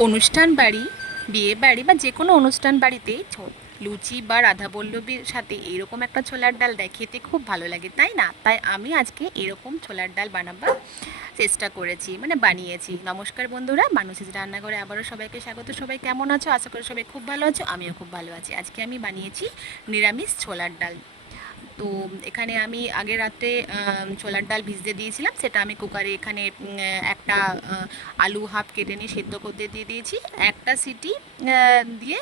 অনুষ্ঠান বাড়ি, বিয়ে বাড়ি বা যে কোনো অনুষ্ঠান বাড়িতে লুচি বা রাধাবল্লভীর সাথে এরকম একটা ছোলার ডাল দেয়, খেতে খুব ভালো লাগে, তাই না? তাই আমি আজকে এরকম ছোলার ডাল বানাবার চেষ্টা করেছি, মানে বানিয়েছি। নমস্কার বন্ধুরা, মানুষের রান্নাঘরে আবারও সবাইকে স্বাগত। সবাই কেমন আছো? আশা করি সবাই খুব ভালো আছো, আমিও খুব ভালো আছি। আজকে আমি বানিয়েছি নিরামিষ ছোলার ডাল। তো এখানে আমি আগের রাত্রে ছোলার ডাল ভিজতে দিয়েছিলাম, সেটা আমি কুকারে এখানে একটা আলু হাফ কেটে নিয়ে সেদ্ধ করতে দিয়ে দিয়েছি। একটা সিটি দিয়ে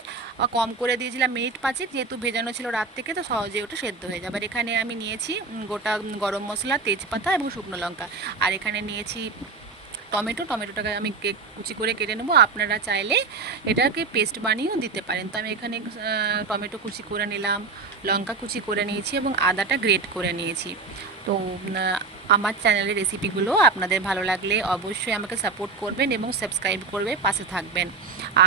কম করে দিয়েছিলাম মিনিট পাঁচেক, যেহেতু ভেজানো ছিল রাত থেকে, তো সহজে ওটা সেদ্ধ হয়ে যাবে। আর এখানে আমি নিয়েছি গোটা গরম মশলা, তেজপাতা এবং শুকনো লঙ্কা। আর এখানে নিয়েছি টমেটোটাকে আমি কুচি করে কেটে নেবো। আপনারা চাইলে এটাকে পেস্ট বানিয়েও দিতে পারেন। তো আমি এখানে টমেটো কুচি করে নিলাম, লঙ্কা কুচি করে নিয়েছি এবং আদাটা গ্রেট করে নিয়েছি। তো আমার চ্যানেলের রেসিপিগুলো আপনাদের ভালো লাগলে অবশ্যই আমাকে সাপোর্ট করবেন এবং সাবস্ক্রাইব করবে, পাশে থাকবেন।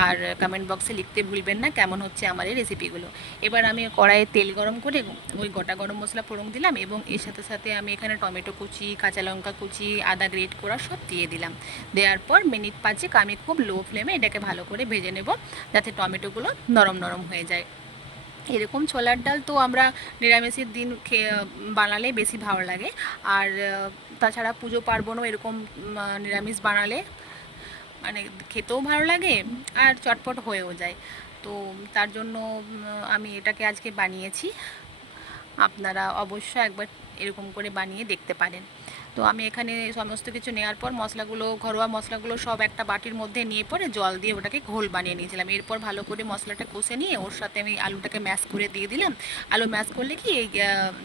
আর কমেন্ট বক্সে লিখতে ভুলবেন না কেমন হচ্ছে আমার এই রেসিপিগুলো। এবার আমি কড়াইয়ে তেল গরম করে ওই গোটা গরম মশলা ফোড়ন দিলাম এবং এর সাথে সাথে আমি এখানে টমেটো কুচি, কাঁচা লঙ্কা কুচি, আদা গ্রেট করা সব দিয়ে দিলাম। দেওয়ার পর মিনিট পাঁচেক আমি খুব লো ফ্লেমে এটাকে ভালো করে ভেজে নেব, যাতে টমেটোগুলো নরম নরম হয়ে যায়। এরকম ছোলার ডাল তো আমরা নিরামিষের দিন বানালে বেশি ভালো লাগে। আর তাছাড়া পুজো পার্বণও এরকম নিরামিষ বানালে মানে খেতেও ভালো লাগে আর চটপট হয়েও যায়। তো তার জন্য আমি এটাকে আজকে বানিয়েছি। আপনারা অবশ্যই একবার এরকম করে বানিয়ে দেখতে পারেন। তো আমি এখানে সমস্ত কিছু নেওয়ার পর মশলাগুলো, ঘরোয়া মশলাগুলো সব একটা বাটির মধ্যে নিয়ে পরে জল দিয়ে ওটাকে ঘোল বানিয়ে নিয়েছিলাম। এরপর ভালো করে মশলাটা কষে নিয়ে ওর সাথে আমি আলুটাকে ম্যাশ করে দিয়ে দিলাম। আলু ম্যাশ করলে কি এই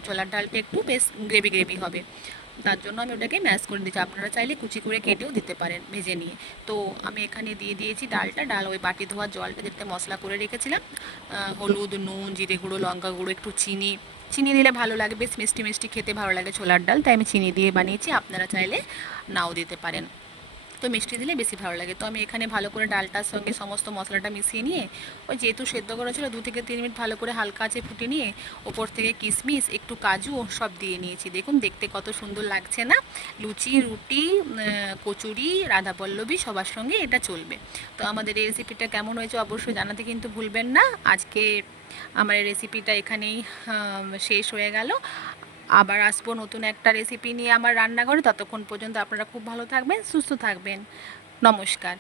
ছোলার ডালটা একটু বেশ গ্রেভি গ্রেভি হবে, তার জন্য আমি ওটাকে ম্যাশ করে দিচ্ছি। আপনারা চাইলে কুচি করে কেটেও দিতে পারেন ভেজে নিয়ে। তো আমি এখানে দিয়ে দিয়েছি ডাল ওই বাটি ধোয়া জলটা, যেটাতে মশলা করে রেখেছিলাম। হলুদ, নুন, জিরে গুঁড়ো, লঙ্কা গুঁড়ো, একটু চিনি। চিনি দিলে ভালো লাগে, বেশ মিষ্টি মিষ্টি খেতে ভালো লাগে ছোলার ডাল, তাই আমি চিনি দিয়ে বানিয়েছি। আপনারা চাইলে নাও দিতে পারেন, তো মিষ্টি দিলে বেশি ভালো লাগে। তো আমি এখানে ভালো করে ডালটার সঙ্গে সমস্ত মশলাটা মিশিয়ে নিয়ে, ওই যেহেতু সেদ্ধ করা ছিল 2 থেকে 3 মিনিট ভালো করে হালকা আছে ফুটে নিয়ে ওপর থেকে কিশমিশ, একটু কাজু সব দিয়ে নিয়েছি। দেখুন দেখতে কত সুন্দর লাগছে না? লুচি, রুটি, কচুরি, রাধাপল্লবী সবার সঙ্গে এটা চলবে। তো আমাদের এই রেসিপিটা কেমন হয়েছে অবশ্যই জানাতে কিন্তু ভুলবেন না। আজকে আমার এই রেসিপিটা এখানেই শেষ হয়ে গেল। আবার আসবো নতুন একটা রেসিপি নিয়ে আমার রান্নাঘরে। ততক্ষণ পর্যন্ত আপনারা খুব ভালো থাকবেন, সুস্থ থাকবেন। নমস্কার।